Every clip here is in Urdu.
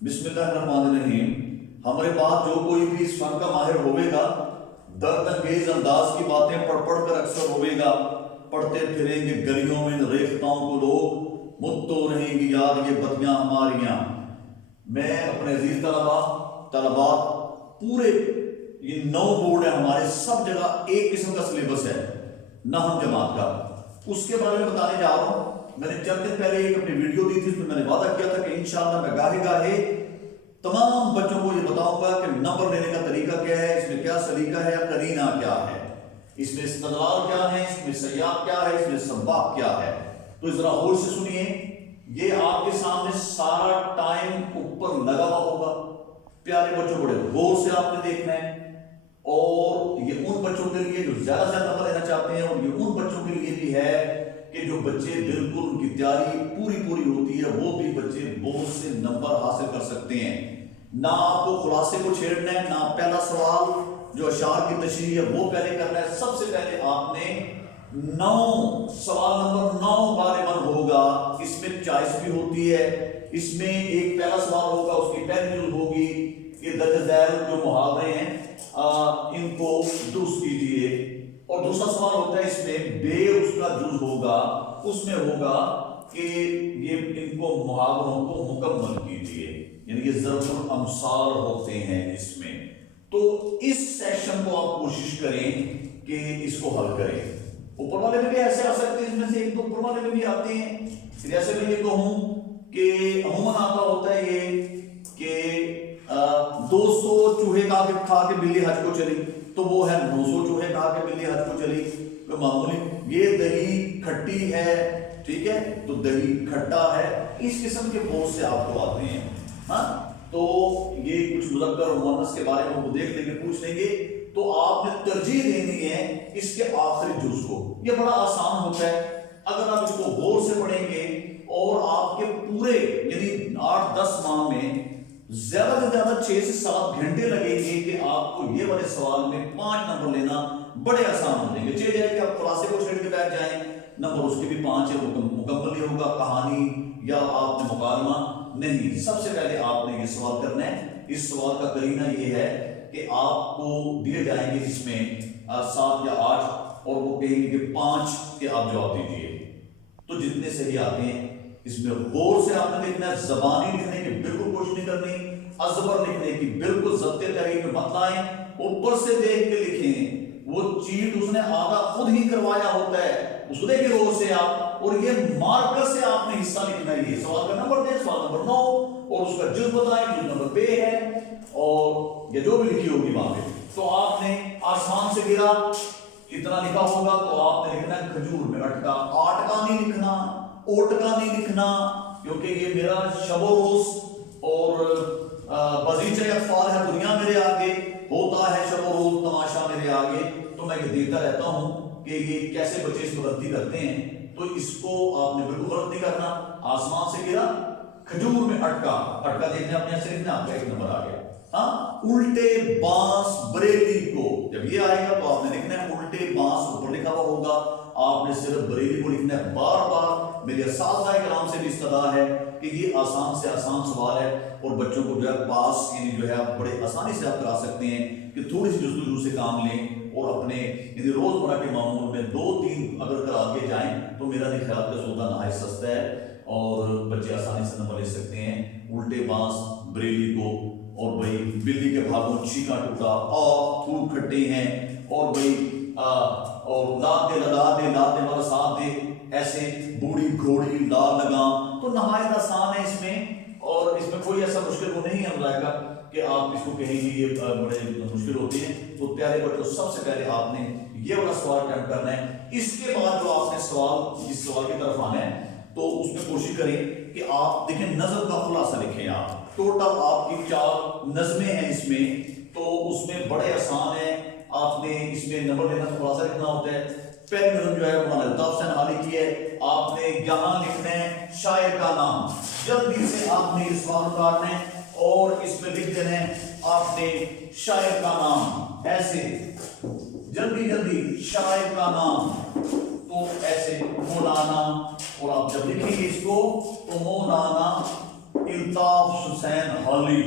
بسم اللہ الرحمن الرحیم. ہمارے پاس جو کوئی بھی اس فن کا ماہر ہوئے گا درد انگیز انداز کی باتیں پڑھ کر اکثر ہوئے گا. پڑھتے پھریں گے گلیوں میں ریختاؤں کو لوگ مدتو رہیں گی یار یہ بدیاں ہماریاں. میں اپنے عزیز طلبات پورے یہ 9 بورڈ ہے ہمارے, سب جگہ ایک قسم کا سلیبس ہے نحو جماعت کا, اس کے بارے میں بتانے جا رہا ہوں. میں نے چند دن پہلے ایک اپنی ویڈیو دی تھی, اس میں میں نے وعدہ کیا تھا کہ انشاءاللہ میں گاہے تمام بچوں کو یہ بتاؤں گا کہ نمبر لینے کا طریقہ کیا ہے, اس میں کیا سلیقہ ہے, قرینہ کیا ہے, اس میں استدلال کیا ہے, اس میں سیاق کیا ہے, اس میں سباق کیا ہے. تو ذرا غور سے سنیے, یہ آپ کے سامنے سارا ٹائم اوپر لگا ہوا ہوگا. پیارے بچوں بڑے غور سے آپ نے دیکھنا ہے, اور یہ ان بچوں کے لیے جو زیادہ سے زیادہ نمبر لینا چاہتے ہیں, اور یہ ان بچوں کے لیے بھی ہے کہ جو بچے بالکل ان کی تیاری پوری ہوتی ہے, وہ بھی بچے بہت سے نمبر حاصل کر سکتے ہیں. نہ آپ کو خلاصے کو چھیڑنا ہے, نہ پہلا سوال جو اشعار کی تشریح ہے وہ پہلے کرنا ہے. سب سے پہلے آپ نے 9 سوال نمبر 9 غالباً ہوگا, اس میں چوائس بھی ہوتی ہے. اس میں ایک پہلا سوال ہوگا, اس کی پہلی ہوگی کہ درج ذیل جو محاورے ہیں ان کو درست کیجیے, اور دوسرا سوال ہوتا ہے اس میں بے اس کا جز ہوگا, اس میں ہوگا کہ یہ ان کو محاوروں کو مکمل کیجیے, یعنی یہ ضرب الامثال ہوتے ہیں اس میں. تو اس سیشن کو آپ کوشش کریں کہ اس کو حل کریں. اوپر والے میں بھی ایسے آ سکتے ہیں, اس میں سے ایک دو اوپر والے میں بھی آتے ہیں. جیسے میں یہ کہوں کہ عموماً آتا ہوتا ہے یہ کہ 200 چوہے کھا کے بلی حج کو چلی, تو وہ ہے 900 چوہے کھا کے بلی حج کو چلی. معمولی یہ دہی کھٹی ہے, ٹھیک ہے, تو دہی کھٹا ہے. اس قسم کے بہت سے آپ کو آتے ہیں. ہاں, تو یہ کچھ مذکر اور مؤنث کے بارے میں وہ دیکھ لیں گے, پوچھ لیں گے, تو آپ نے ترجیح دینی ہے اس کے آخری جز کو. یہ بڑا آسان ہوتا ہے اگر آپ اس کو غور سے پڑھیں گے, اور آپ کے پورے یعنی 8-10 ماہ میں زیادہ سے زیادہ 6 سے 7 گھنٹے لگیں گے کہ آپ کو یہ والے سوال میں 5 نمبر لینا بڑے آسان ہو جائیں گے. چاہے جائے کہ آپ خلاصے کو چھیڑ کے بیٹھ جائیں, نمبر اس کے بھی 5 ہے, مکمل ہی ہوگا. کہانی یا آپ نے مکالمہ نہیں, سب سے پہلے آپ نے یہ سوال کرنا ہے. اس سوال کا قرینہ یہ ہے کہ آپ کو دیے جائیں گے اس میں 7 یا 8, اور وہ کہیں گے کہ 5 کے آپ جواب دیجیے. تو جتنے صحیح آتے ہیں اس میں غور سے آپ نے دیکھنا ہے. زبانی لکھنے کی بالکل کوشش نہیں کرنی, ازبر لکھنے کی بالکل ضبط تحریر میں مت لائیں, اوپر سے دیکھ کے لکھیں. وہ چیٹ اس نے آدھا خود ہی کروایا ہوتا ہے, اس نے کے غور سے آپ, اور یہ مارکر سے آپ نے حصہ لکھنا ہے. یہ سوال کا نمبر دیں, سوال نمبر 9, اور اس کا جز بتائیں, جز نمبر بے ہے, اور یہ جو بھی لکھی ہوگی وہاں پہ. تو آپ نے آسمان سے گرا اتنا لکھا ہوگا, تو آپ نے لکھنا ہے کھجور میں اٹکا. آٹکا نہیں لکھنا, اوٹکا نہیں لکھنا, کیونکہ یہ میرا شب و روز اور بزیچہ اطفال ہے, دنیا میرے آگے ہوتا ہے, شب و روز تماشا میرے آگے. تو میں یہ دیکھتا رہتا ہوں کہ یہ کیسے بچے اس کو غلطی کرتے ہیں. تو اس کو آپ نے بالکل غلط نہیں کرنا. آسمان سے گرا, کھجور میں اٹکا, اٹکا دیکھنے اپنے سے لکھنا, آپ کا 1 نمبر آ گیا. ہاں, الٹے بانس بریلی کو, جب یہ آئے گا تو آپ نے لکھنا ہے الٹے بانس, اوپر لکھا ہوا ہوگا, آپ نے صرف بریلی کو لکھنا ہے. بار بار میرے اساتذہ کرام سے بھی استدعا ہے کہ یہ آسان سے آسان سوال ہے, اور بچوں کو جو ہے پاس یعنی جو ہے آپ بڑے آسانی سے آپ کرا سکتے ہیں کہ تھوڑی سی جستجو سے کام لیں, اور اپنے یعنی روزمرہ کے معمول میں 2-3 اگر کر آگے جائیں تو میرا نہیں خیال کا سودا نہایت سستا ہے, اور بچے آسانی سے نمبر لے سکتے ہیں. الٹے بانس بریلی کو, اور بھائی بلی کے بھاگوں چیکا ٹوٹا, پھول کھٹے ہیں, اور بھائی اور لاد دے والا ساتھ دے, ایسے بوڑھی گھوڑی لال لگام. تو نہایت آسان ہے اس میں, اور اس میں کوئی ایسا مشکل وہ نہیں ہے ملائکہ کہ آپ اس کو کہیں گے یہ بڑے مشکل ہوتے ہیں. تو پیارے بچوں, سب سے پہلے آپ نے یہ والا سوال اٹیمپٹ کرنا ہے. اس کے بعد جو آپ نے سوال جس سوال کی طرف آنا ہے, تو اس میں کوشش کریں کہ آپ دیکھیں نظم کا خلاصہ لکھیں. آپ ٹوٹل آپ کی 4 نظمیں ہیں اس میں, تو اس میں بڑے آسان ہیں. آپ نے اس میں نمبر لینا تو خلاصہ لکھنا ہوتا ہے. پہلی نظم جو ہے مولانا الطاف حسین علی کی ہے. آپ نے یہاں لکھنا ہے شاعر کا نام, جلدی سے آپ نے اس سوال اتارنا ہے, اور اس میں لکھ دینا ہے آپ نے شاعر کا نام, ایسے جلدی شاعر کا نام, تو ایسے مولانا, اور آپ جب لکھیں گے اس کو تو مولانا الطاف حسین حالی،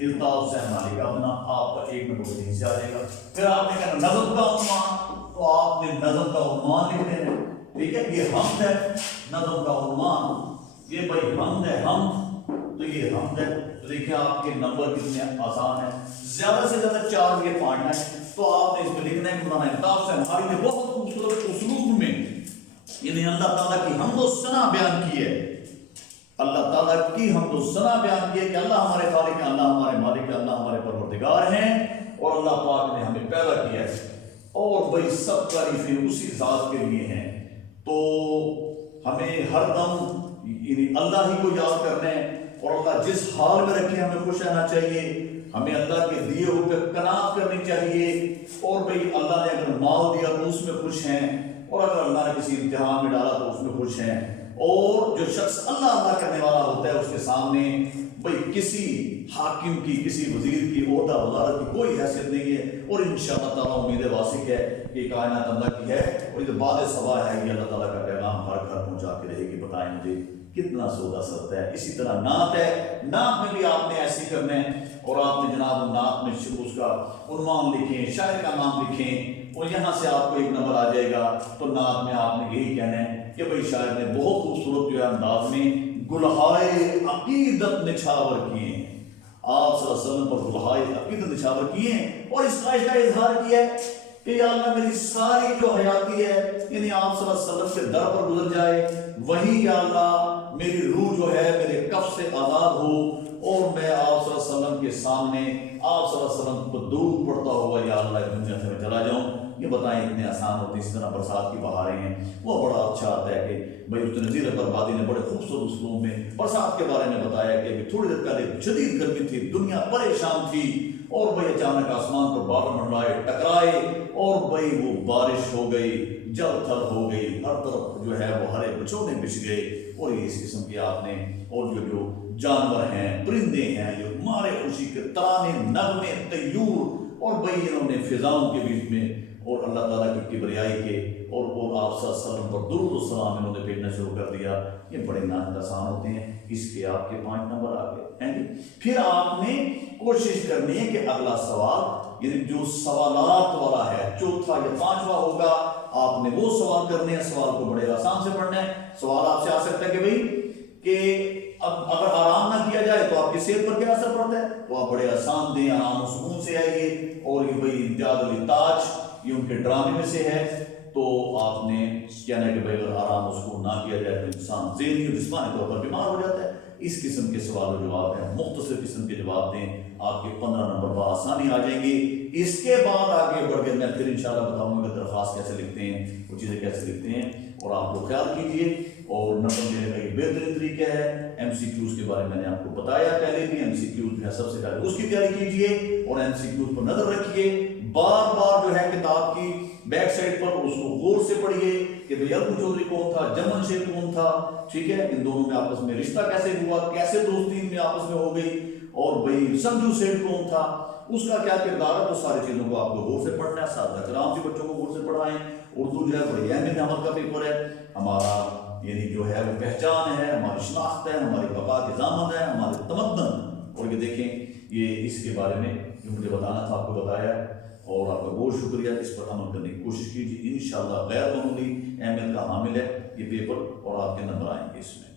الطاف حسین حالی کا اپنا آپ کا 1 نمبر یہیں سے آ جائے گا۔ پھر آپ نے کہنا نظم کا عنوان، تو آپ نے نظم کا عنوان لکھ دینا، ٹھیک ہے، یہ حمد ہے، نظم کا عنوان یہ بھائی حمد ہے، حمد تو یہ حمد ہے۔ تو دیکھیں آپ کے نمبر کتنے آسان ہیں، زیادہ سے زیادہ 4 یہ پڑھنا ہے۔ تو آپ نے اس میں لکھنا ہے کہ مولانا الطاف حسین حالی نے بہت خوبصورت اسلوب میں یعنی اللہ تعالیٰ کی حمد و ثنا بیان کی ہے، اللہ تعالیٰ کی حمد و ثنا بیان کی ہے کہ اللہ ہمارے خالق ہیں، اللہ ہمارے مالک ہیں، اللہ ہمارے پروردگار ہیں، اور اللہ پاک نے ہمیں پیدا کیا ہے، اور بھائی سب تعریفیں اسی ذات کے لیے ہیں۔ تو ہمیں ہر دم یعنی اللہ ہی کو یاد کرنا ہے، اور اللہ جس حال میں رکھے ہمیں خوش رہنا چاہیے، ہمیں اللہ کے دیے ہوئے پہ قناعت کرنی چاہیے، اور بھئی اللہ نے اگر مال دیا تو اس میں خوش ہیں، اور اگر اللہ نے کسی امتحان میں ڈالا تو اس میں خوش ہیں۔ اور جو شخص اللہ کرنے والا ہوتا ہے اس کے سامنے بھئی کسی حاکم کی، کسی وزیر کی، عہدہ وزارت کی کوئی حیثیت نہیں ہے، اور انشاءاللہ تعالیٰ امید واثق ہے کہ کائنات اللہ کی ہے، اور یہ بعد سوا ہے کہ اللہ تعالیٰ کا پیغام ہر گھر پہنچا کے رہے گی۔ بتائیں مجھے کتنا سودا سرتا ہے۔ اسی طرح نعت ہے، نعت میں بھی آپ نے ایسی کرنا ہے، اور آپ نے جناب نعت میں اس کا عنوان لکھیں، شاعر کا نام لکھیں، اور یہاں سے آپ کو 1 نمبر آ جائے گا۔ تو نعت میں آپ نے یہی کہنا ہے کہ بھئی شاعر نے بہت خوبصورت جو ہے انداز میں گلہائے عقیدت نچھاور کیے ہیں، آپ صلی اللہ علیہ وسلم پر گلہائے عقیدت نچھاور کیے ہیں، اور اس خواہش کا اظہار کیا ہے کہ یا اللہ میری ساری جو حیاتی ہے یعنی آپ صلی اللہ علیہ وسلم کے در پر گزر جائے، وہی یا اللہ میری روح جو ہے میرے کف سے آزاد ہو، اور میں آپ صلی اللہ علیہ وسلم کے سامنے آپ صلی اللہ علیہ وسلم کو درود پڑھتا ہوا یا اللہ دنیا سے میں چلا جاؤں۔ یہ بتائیں اتنے آسان ہوتے ہیں۔ اسی طرح برسات کی بہاریں ہیں، وہ بڑا اچھا آتا ہے کہ بھائی اس نذیر بربادی نے بڑے خوبصورت اسلوب میں برسات کے بارے میں بتایا کہ تھوڑی دیر پہلے شدید گرمی تھی، دنیا پریشان تھی، اور بھائی اچانک آسمان پر بادل منڈرائے، ٹکرائے، اور بھائی وہ بارش ہو گئی، جل تھل ہو گئی، ہر طرف جو ہے وہ ہرے بچھونے بچھ گئے، اور یہ اس قسم کی آپ نے اور جو جانور ہیں، پرندے ہیں، جو مارے خوشی کے ترانے، نغمے، طیور، اور بھئی انہوں نے فضاؤں کے بیچ میں اور اللہ تعالیٰ کی کبریائی کے اور آپ صلی اللہ علیہ وسلم پر درود و سلام انہوں نے بھیجنا شروع کر دیا۔ یہ بڑے نہایت آسان ہوتے ہیں۔ اس کے آپ کے 5 نمبر آ گئے ہیں جی۔ پھر آپ نے کوشش کرنی ہے کہ اگلا سوال یعنی جو سوالات والا ہے، چوتھا یا 5واں ہوگا، آپ نے وہ سوال کرنے ہیں۔ سوال کو بڑے آسان سے پڑھنا ہے۔ سوال آپ سے آ سکتا ہے کہ بھئی کہ اب اگر آرام نہ کیا جائے تو آپ کی صحت پر کیا اثر پڑتا ہے، تو آپ بڑے آسان دیں، آرام و سکون سے آئیے۔ اور یہ بھئی امتیاز علی تاج یہ ان کے ڈرامے میں سے ہے، تو آپ نے کہنا ہے کہ بھئی اگر آرام و سکون نہ کیا جائے تو انسان ذہنی اور جسمانی طور پر بیمار ہو جاتا ہے۔ اس قسم کے سوال و جواب ہیں، مختصر قسم کے جواب دیں، آپ کے 15 نمبر بآسانی آ جائیں گے۔ اس کے بعد آگے بڑھ کے میں پھر انشاءاللہ بتاؤں گا درخواست کیسے لکھتے ہیں، وہ چیزیں کیسے لکھتے ہیں، اور آپ لوگ خیال کیجئے۔ اور نمبر دینے کا ایک بہترین طریقہ ہے MCQs کے بارے میں نے آپ کو بتایا پہلے بھی۔ MCQs جو ہے سب سے پہلے اس کی تیاری کیجئے، اور MCQs پر نظر رکھیے، بار بار جو ہے کتاب کی بیک سائڈ پر اس کو غور سے پڑھیے کہ بھئی ارجن چودھری کون تھا، جمن شیر کون تھا، ٹھیک ہے، ان دونوں میں آپس میں رشتہ کیسے ہوا، کیسے دوستی ان میں آپس میں ہو گئی، اور بھئی سنجو سیٹھ کون تھا، اس کا کیا کردار ہے۔ تو ساری چیزوں کو آپ کو غور سے پڑھنا ہے۔ اساتذہ کرام سے بچوں کو غور سے پڑھائیں۔ اردو جو ہے بڑی اہمیت عمل کا پیپر ہے، ہمارا یعنی جو ہے وہ پہچان ہے، ہماری شناخت ہے، ہماری بقا کی ضامن ہے، ہمارے تمدن۔ اور یہ دیکھیں یہ اس کے بارے میں جو مجھے بتانا تھا آپ کو بتایا، اور آپ کا بہت شکریہ۔ اس پر عمل کرنے کی کوشش کیجیے، انشاءاللہ غیر معمولی اہمیت کا حامل ہے یہ پیپر، اور آپ کے نمبر آئیں گے اس میں۔